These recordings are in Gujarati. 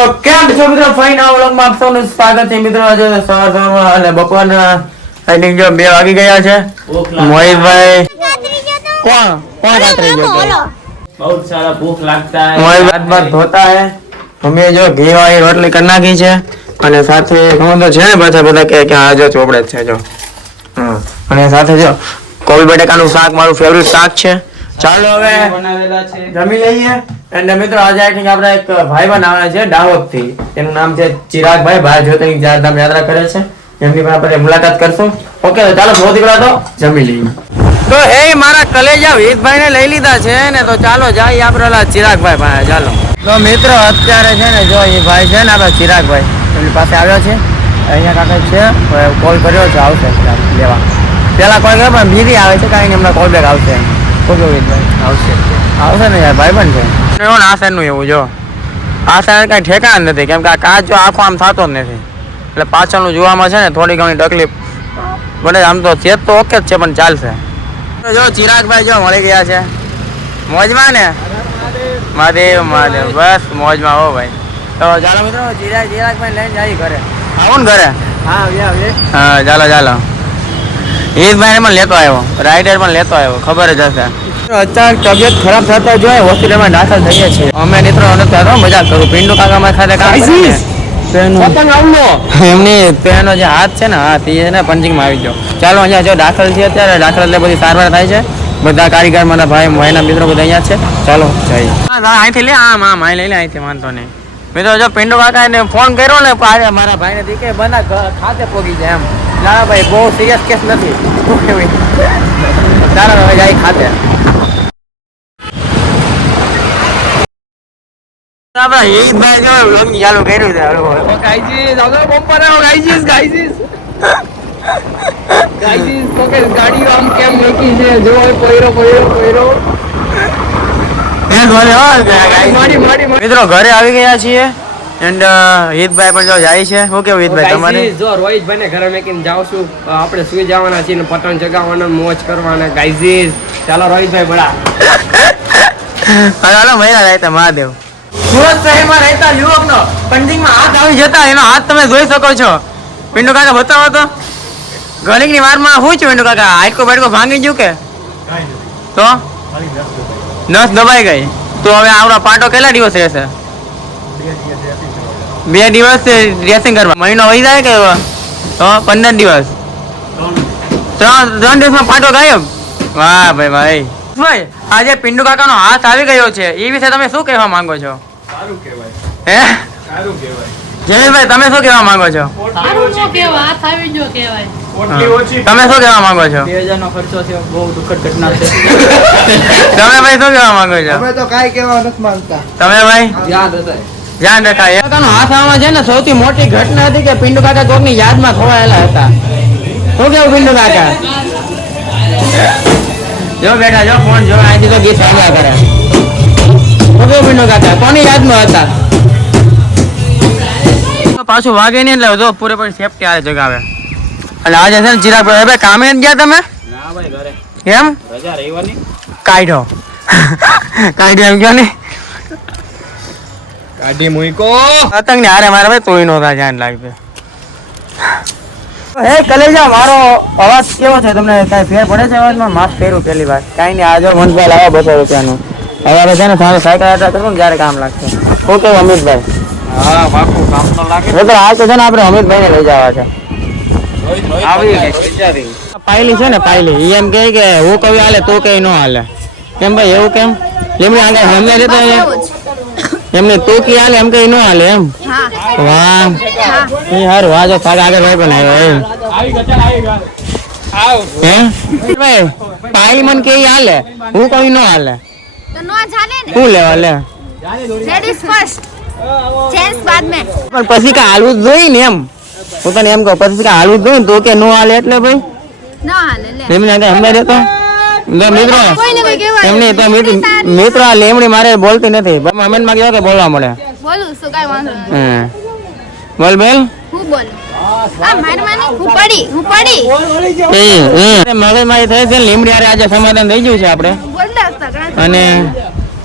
તો કેમ છો મિત્રો, ફાઇન આ વ્લોગમાં આપ સૌનું સ્વાગત છે મિત્રો. આજે સવારમાં અને બપોરના આઈ થિંક જો 2 વાગી ગયા છે. મોહિતભાઈ કોણ કાતરી ગયો? बहुत सारा भूख लगता है. મોહિત હાથ બાથ ધોતા હે. મમ્મીએ જો ઘી વાળી રોટલી કરી નાખી છે અને સાથે ઘણું તો છે ને પાછા બધા કે આ જો ચોપડે જ છે જો. અને સાથે જો કોબી બટેકાનું શાક મારું ફેવરિટ શાક છે. ચાલો હવે બનાવેલા છે. જમી લઈએ. અને મિત્રો આજે આઈ થિંક આપણા એક ભાઈબંધ આવે છે દાહોદ થી. એનું નામ છે ચિરાગભાઈ. ભાઈ જ્યોતિર્લિંગ ચારધામ યાત્રા કરે છે. એમની પણ આપણે મુલાકાત કરશું. ઓકે તો ચાલો સૌથી પહેલા તો જમી લઈએ. તો હે મારા કલેજા વીરભાઈ ને લઈ લીધા છે ને, તો ચાલો જાય આપણે ચિરાગભાઈ પાસે. ચાલો તો મિત્રો અત્યારે છે ને જો એ ભાઈ છે ને આપણા ચિરાગભાઈ એમની પાસે આવ્યો છે. અહીંયા કાંઈ છે કોલ કર્યો છે, આવશે લેવા. પેલા કોલ કર્યો પણ બીજી આવે છે કાંઈ એમના કોલ બેક આવશે. આવશે ને યાર, ભાઈ પણ છે એવું. આ સાઈડ નું એવું જો આ સાઈડ કઈ ઠેકાણ નથી, કેમ કે આ કાચ જો આખો આમ થતો જ નથી, એટલે પાછળનું જોવામાં છે ને થોડી ઘણી તકલીફ પડે. આમ તો ચેત તો ઓકે જ છે પણ ચાલશે. જો ચિરાગભાઈ જો મળી ગયા છે. મોજમાં ને? મહાદેવ બસ મોજમાં હો ભાઈ. તો ચાલો મિત્રો ચિરાગભાઈ લઈને જાય ઘરે. આવો ને ઘરે? હા ચાલો ઈદભાઈ પણ લેતો આવ્યો, રાઈડર પણ લેતો આવ્યો, ખબર જ હશે. અચાનક તબિયત ખરાબ થતા જોઈએ હોસ્પિટલમાં દાખલ થઈએ છીએ અમે મિત્રો. મજાક કરું. પિન્ડુ કાકામાં ખાતે એમની પેનો જે હાથ છે ને હાથ એ ને પંચિંગમાં આવી ગયો. ચાલો અહીંયા જો દાખલ છે અત્યારે. દાખલ એટલે બધી સારવાર થાય છે. બધા કારીગર મારા ભાઈના મિત્રો બધા અહીંયા છે. ચાલો જઈએ. અહીંથી લે આમ અહીં લઈ લે અહીંથી, વાંધો નહીં. મિત્રો જો પિન્ડુ કાકા એને ફોન કર્યો ને મારા ભાઈને દીકે બંધા ખાતે પોગી જાય એમ. ના ભાઈ બહુ સિરિયસ કેસ નથી. ચાલો હવે જાય ખાતે. ચાલુ કર્યું છે. મિત્રો ઘરે આવી ગયા છીએ એન્ડ હિતભાઈ પણ જો જાય છે. શું કેવું હિતભાઈ તમારે? જો રોહિતભાઈ ને ઘરે મેકીને જાવ છું. આપણે સુઈ જવાના છીએ, પતંગ ચગાવવાના, મોજ કરવાના. ગાઈઝીસ ચાલો રોહિતભાઈ બડા. હાલો મહિના રહેતા મહાદેવ. સુરત શહેરમાં રહેતા યુવકનો પંચિંગમાં હાથ આવી જતા એનો હાથ તમે જોઈ શકો છો. પિન્ડુ કાકા બતાવો તો. ઘણીકની વારમાં શું છે પિન્ડુ કાકા? હાડકો બાડકો ભાંગી ગયું કે? તો નસ દબાઈ ગઈ. તો હવે આવડો પાટો કેટલા દિવસ રહેશે? 2 દિવસ ડ્રેસિંગ કરવા. મહિનો વહી જાય કે તો 15 દિવસ. 3 દિવસમાં પાટો ગાયબ. વાહ ભાઈ. આજે પિન્ડુ કાકાનો હાથ આવી ગયો છે, એ વિશે તમે શું કહેવા માંગો છો? સારું કહેવાય. હે સારું કહેવાય. જયેશભાઈ તમે શું કહેવા માંગો છો? સારું નો કહેવાય, હાથ આવી ગયો કહેવાય. તમે શું કહેવા માંગો છો? 2000 નો ખર્ચો થયો, બહુ દુઃખદ ઘટના છે. તમે ભાઈ શું કહેવા માંગો છો? અમે તો કાઈ કહેવા નથી માંગતા. તમે ભાઈ યાદ હતા. ધ્યાન રખાય. કાકાનો હાથ આવવા છે ને સૌથી મોટી ઘટના હતી કે પિન્ડુ કાકા કોકની યાદમાં ખોવાયેલા હતા. શું કેવું પિન્ડુ કાકા? જો બેઠા જો ફોન જો અહીંથી તો ગીત સાંભળ્યા કરે. શું કેવું પિન્ડુ કાકા કોની યાદમાં હતા? પાછું વાગે નહીં એટલે જો પૂરેપૂરી સેફટી આ જગાવે. એટલે આજે છે ને ચિરાગભાઈ હવે કામે જ ગયા તમે? ના ભાઈ ઘરે. કેમ? રજા રહેવાની. કાઢ્યો એમ કયો ને. ગાડી મૂકો. પતંગ ને હારે મારે ભાઈ તોય નો ધ્યાન લાગશે. હે કલેજા મારો અવાજ કેવો છે તમને? કઈ ફેર પડે છે અવાજમાં? માસ્ક પહેરું પહેલી વાર. કઈ નહીં આજો મનભાઈ લાવો 200 રૂપિયાનું. હવે છે ને સારું સાયકલ યાત્રા કરશું ને ત્યારે કામ લાગશે. શું કેવું અમિતભાઈ? હા બાપુ કામ તો લાગે. મિત્રો આ તો છે ને આપણે અમિતભાઈ ને લઈ જવા છે. આવી વિચારી. પાયલી છે ને પાયલી એમ કહે કે હું કઈ હાલે તું કઈ ન હાલે. કેમ ભાઈ એવું કેમ? એમની આગળ હમણાં જતો એમને તું કી હાલે એમ કઈ ન હાલે એમ. વાહ એ સારું. આ જો સારા આગળ ભાઈ પણ આવ્યો એમ. હે ભાઈ પાયલી મને કઈ હાલે હું કઈ ન હાલે तो नो जाने ने શું લેવા લે? लेडीज फर्स्ट जेंट्स बाद में પણ પછી કા હાલવું જ જોઈએ ને એમ. હું તને એમ કહું પછી કા હાલવું જ જોઈએ ને તો કે ન હાલે એટલે ભાઈ ना हाले ले એમને આગળ હમણાં રહેતો મિત્રો कोई ने कोई केवा એમની તો મિત્રો આ લેમડી મારે બોલતી નથી. અમેન માં કેવા કે બોલવા મળે. बोलू सो काय वांधो બોલ હું બોલ આ માર માની હું પડી મગજ મારી થઈ છે. લીમડી હારે આજે સમાધાન થઈ ગયું છે આપણે. બોલતા હતા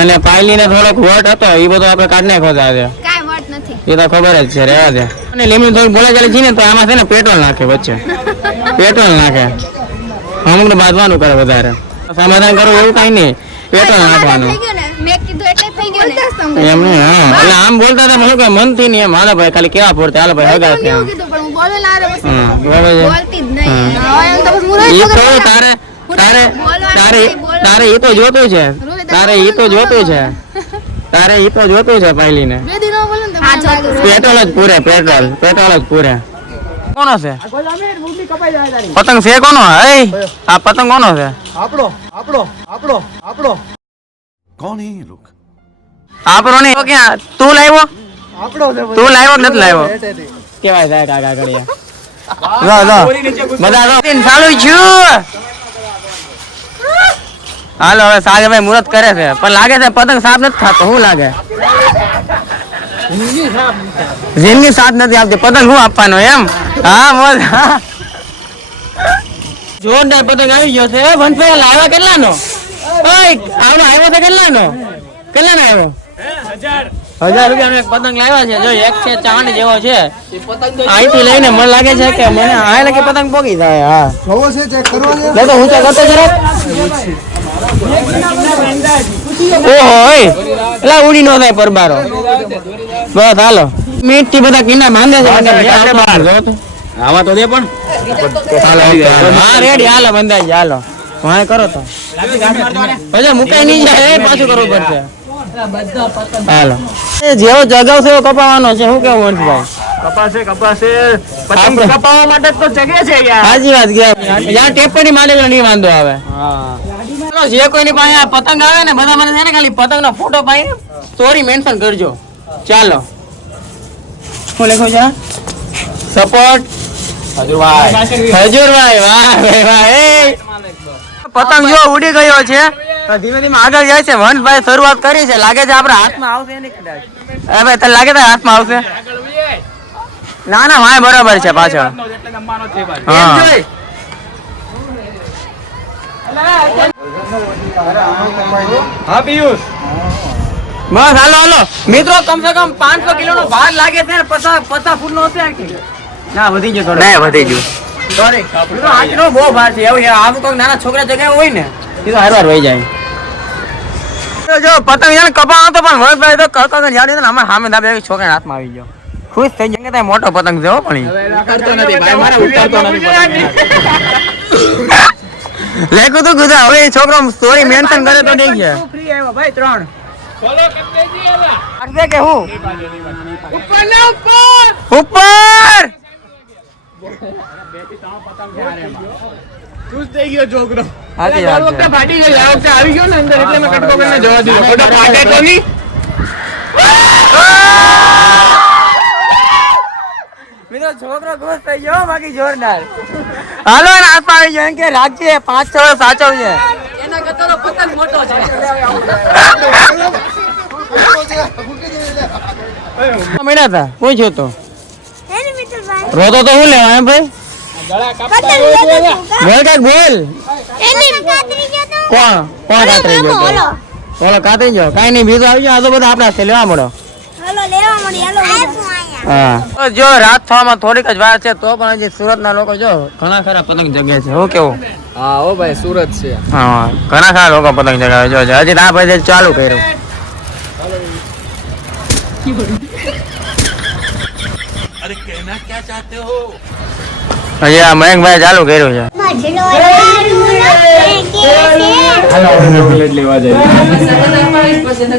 અને પાયલી ને થોડોક વટ હતો એ બધો આપણે કાઢ નાખ્યો આજે. કાઈ વટ નથી નથી. એ તો ખબર જ છે, રહેવા દે. અને લીમડી થોડી બોલે ચાલે છે ને તો આમાં છે ને પેટ્રોલ નાખે વચ્ચે, પેટ્રોલ નાખે. અમુક ને બાંધવાનું કરે વધારે, સમાધાન કરવું એવું કઈ નહીં, પેટ્રોલ નાખવાનું. થઈ ગયું ને મેં કીધું એટલે થઈ ગયું ને. એમ નહીં, હા. એટલે આમ બોલતા હતા મને કઈ મનથી નહીં એમ. હાલો ભાઈ ખાલી કેવા પૂરતા, હાલો ભાઈ હગા છે એમ. કીધું પણ હું બોલવા ના આવે પછી હા, બરાબર છે. બોલતી જ નહીં. હવે એમ તો પછી હું રોજ ઈ વગર તો બોલાવું. તારે તારે બોલવાનું તારે નહીં, બોલવાનું. તારે ઈ તો જોતું છે, તારે ઈ તો જોતું છે, તારે ઈ તો જોતું છે પહેલીને. બે દી નો બોલું ને તો મને લાગે છે. પેટ્રોલ જ પૂરે, પેટ્રોલ જ પૂરે. કોનો છે પતંગ? છે કોનો? આ પતંગ કોનો છે? આપણો कौन है ये लोग? આપણો નહીં. તો ક્યાં તું લાવ્યો? આપણો છે બધો. તું લાવ્યો કે નથી લાવ્યો? હેઠે થી. કેવાય થાય કાકા કડિયા. બધા ચાલુ છું. હાલો હવે સાગરભાઈ મુહૂર્ત કરે છે, પણ લાગે છે પતંગ સાફ નથી થતો. શું લાગે? જિંદગી સાથ નથી આપતી, પતંગ શું આપવાનો એમ? હા મોજ. જોરદાર પતંગ આવી ગયો છે. વનફેલ આવ્યા કેટલાનો? આવ્યો તો કેટલાનો? કેટલાનો આવ્યો? 1000 રૂપિયાનો એક પતંગ લાવ્યા છે. જો એક છે ચાંદ જેવો છે, અહીંથી લઈને મને લાગે છે કે મને આ લાગે પતંગ પોગી જાય. હા જોવો છે ચેક કરવા છે. લે તો ઊંચા કરતો જરાક. ઓહો એટલે ઉડી નો થાય પરબારો. બસ હાલો મીટ થી બધા કિના બાંધે છે. આવા તો દે પણ. હા રેડી, હાલો બંધાઈ જાય. હાલો વાય કરો તો પછી મુકાઈ નહીં જાય, પાછું કરવું પડશે. હાલો જેવો જગાવ છે એવો કપાવાનો છે. શું કેવું મનસુભાઈ? કપાસે પતંગ કપાવવા માટે તો જગ્યા છે યાર. સાચી વાત ગયા. જ્યાં ટેપની માંડે નહીં વાંધો આવે. ચાલો, જે કોઈની પાસે આ પતંગ આવે ને બધા મને છે ને ખાલી પતંગ નો ફોટો પાડીને સ્ટોરી મેન્શન કરજો. ચાલો શું લખો છે? સપોર્ટ હજુરભાઈ. વાહ ભાઈ વાહ. પતંગ જો ઉડી ગયો છે, ધીમે ધીમે આગળ જાય છે. વનભાઈ શરૂઆત કરી છે, લાગે છે આપણા હાથમાં આવશે એની કદાચ. હવે ભાઈ તને લાગે છે હાથમાં આવશે? ના ના ભાઈ બરાબર છે પાછળ. હા હા પિયુષ, બસ હાલો હાલો મિત્રો, કમસે કમ 500 કિલોનો ભાર લાગે છે ને 50 ફૂટનો હશે. ના વધી ગયો થોડો. ના વધી ગયો, સોરી. આજનો બહુ ભાર છે. એવું આમ કોઈ નાના છોકરા જગ્યાએ હોય ને એ તો હારવાર વહી જાય. જો પતંગ જાણે કપાવાનો તો પણ વરભાઈ તો કડકડ જાડી ને અમારા સામે દાબે એક છોકરા હાથમાં આવી ગયો. ખુશ થઈ જાય કે મોટો પતંગ છે હો. પણ ઉતરતો નથી ભાઈ, મારે ઉતરતો નથી. લેખું તો ગુદા. હવે એ છોકરો સ્ટોરી મેન્શન કરે તો નહીં ગયા. ફ્રી આવ્યો ભાઈ 3 ફોલો કરી દેજે. હવે આગળ કે હું ઉપર ને ઉપર ખુશ થઈ ગયો છોકરો. હાજી વાત ફાટી ગયો. આ વખતે આવી ગયો ને અંદર એટલે મેં કટકો કરીને જવા દીધો. ખોટો ફાટે તો નહીં. મિત્રો છોકરો ખુશ થઈ ગયો બાકી જોરદાર. હાલો ને હાથ આવી ગયો એમ કે લાગશે 5-6 સાચવજે. એના કરતા તો પતંગ મોટો છે. મેડા હતા પૂછ્યો તો એને મિત્રભાઈ રોતો તો શું લેવા એમ ભાઈ? બોલ કાક બોલ. એને કાતરી ગયો તો કોણ કાતરી ગયો? બોલો કાતરી ગયો. કાઈ નહીં બીજું આવી ગયો. આ તો બધા આપણા છે, લેવા મળો. હાલો લેવા મળી. હાલો હા જો રાત થવામાં થોડીક જ વાર છે તો પણ હજી સુરતના લોકો જો ઘણા ખરા પતંગ જગ્યા છે. હું કેવું? હા ઓ ભાઈ સુરત છે. હા ઘણા ખરા લોકો પતંગ જગાવે જો છે. હજી આ ભાઈ ચાલુ કર્યું. अरे कहना क्या चाहते हो? હજી આ મયંકભાઈ ચાલુ કર્યું છે. ચોકલેટ લેવા જાય.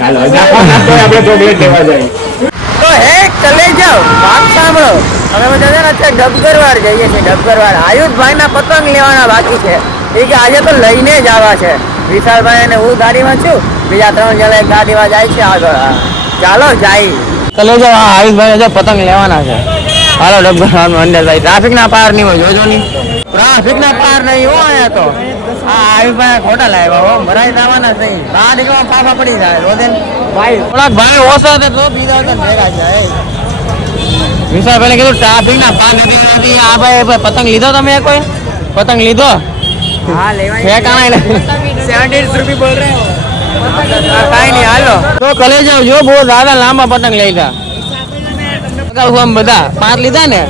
હાલો આપણે ચોકલેટ લેવા જાય. તો હે ચલે જાઓ. વાત સાંભળો, અમે બધા છે ને અત્યારે ડબગરવાડ જઈએ છીએ. ડબગરવાડ આયુષભાઈના પતંગ લેવાના બાકી છે. એ કે આજે તો લઈને જ આવા છે. વિશાલભાઈ અને હું ગાડીમાં છું, બીજા 3 જણા એક ગાડીમાં જાય છે આગળ. ચાલો જાય. ચલે જાઓ. આયુષભાઈ જો પતંગ લેવાના છે. હાલો ડબગરવાડ અંદર જાય. ટ્રાફિક ના પાર નહીં હોય, જોજો નહીં. ટ્રાફિક ના પાર નહીં હોય અહીંયા તો. હા આયુષભાઈ ખોટા લાવ્યા હો. મરાઈ જવાના જ નહીં. બહાર નીકળવા ફાફા પડી જાય. રોદેન ભાઈ થોડાક ભાઈ ઓછા હતા તો બીજા હતા ભેગા છે. વિશાલભાઈને કીધું ટ્રાફિક ના પાર નથી. આ ભાઈ પતંગ લીધો તમે કોઈ પતંગ લીધો? હા લેવાય છે. કાણા 70 રૂપિયા બોલ રહે હો. કાઈ નહીં હાલો તો કલે જાવ. જો બહુ જ્યાદા લાંબા પતંગ લઈ જા. આમ બધા 5 લીધા ને